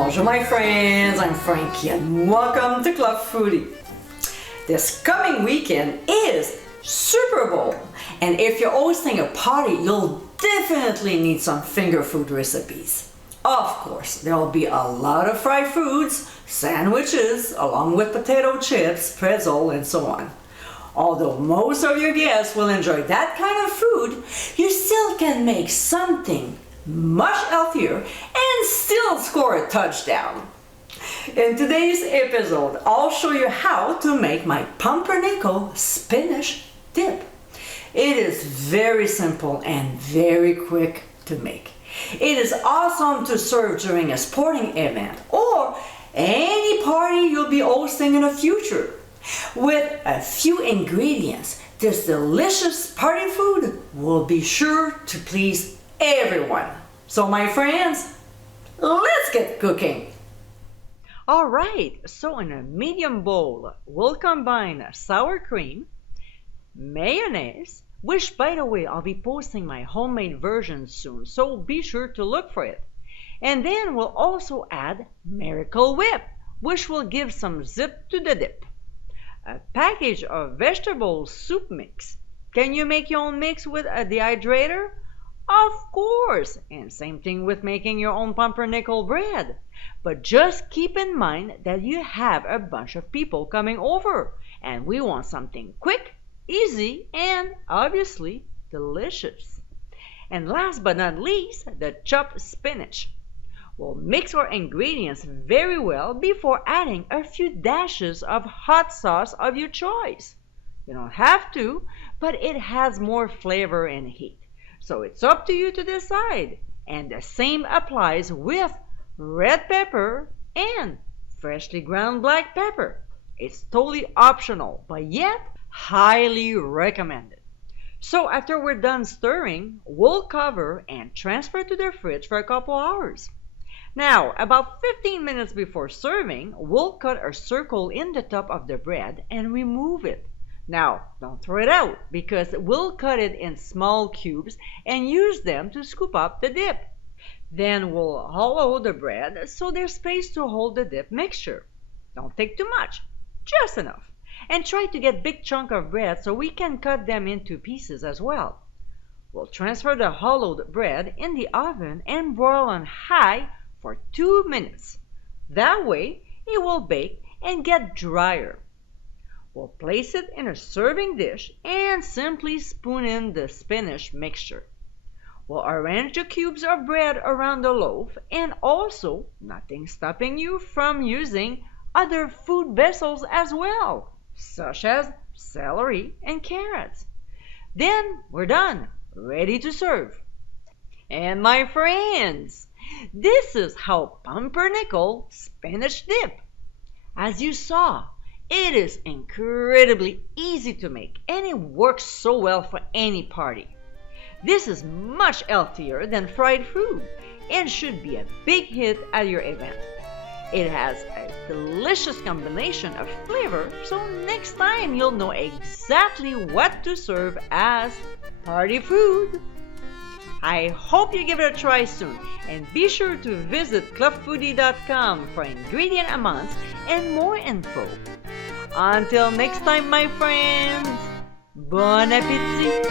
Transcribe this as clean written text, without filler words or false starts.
Bonjour my friends, I'm Frankie and welcome to Club Foodie. This coming weekend is Super Bowl, and if you're hosting a party, you'll definitely need some finger food recipes. Of course, there'll be a lot of fried foods, sandwiches, along with potato chips, pretzel, and so on. Although most of your guests will enjoy that kind of food, you still can make something much healthier and still score a touchdown. In today's episode, I'll show you how to make my Pumpernickel Spinach Dip. It is very simple and very quick to make. It is awesome to serve during a sporting event or any party you'll be hosting in the future. With a few ingredients, this delicious party food will be sure to please everyone. So my friends, let's get cooking. Alright, so in a medium bowl, we'll combine sour cream, mayonnaise, which by the way, I'll be posting my homemade version soon, so be sure to look for it. And then we'll also add Miracle Whip, which will give some zip to the dip. A package of vegetable soup mix. Can you make your own mix with a dehydrator? Of course, and same thing with making your own pumpernickel bread. But just keep in mind that you have a bunch of people coming over, and we want something quick, easy, and obviously delicious. And last but not least, the chopped spinach. We'll mix our ingredients very well before adding a few dashes of hot sauce of your choice. You don't have to, but it has more flavor and heat. So it's up to you to decide. And the same applies with red pepper and freshly ground black pepper. It's totally optional, but yet highly recommended. So after we're done stirring, we'll cover and transfer to the fridge for a couple hours. Now, about 15 minutes before serving, we'll cut a circle in the top of the bread and remove it. Now, don't throw it out because we'll cut it in small cubes and use them to scoop up the dip. Then we'll hollow the bread so there's space to hold the dip mixture. Don't take too much, just enough. And try to get big chunk of bread so we can cut them into pieces as well. We'll transfer the hollowed bread in the oven and broil on high for 2 minutes. That way it will bake and get drier. We'll place it in a serving dish and simply spoon in the spinach mixture. We'll arrange the cubes of bread around the loaf, and also nothing stopping you from using other food vessels as well, such as celery and carrots. Then we're done, ready to serve. And my friends, this is how Pumpernickel Spinach Dip. As you saw, it is incredibly easy to make and it works so well for any party. This is much healthier than fried food and should be a big hit at your event. It has a delicious combination of flavor, so next time you'll know exactly what to serve as party food. I hope you give it a try soon, and be sure to visit clubfoodie.com for ingredient amounts and more info. Until next time, my friends, bon appétit!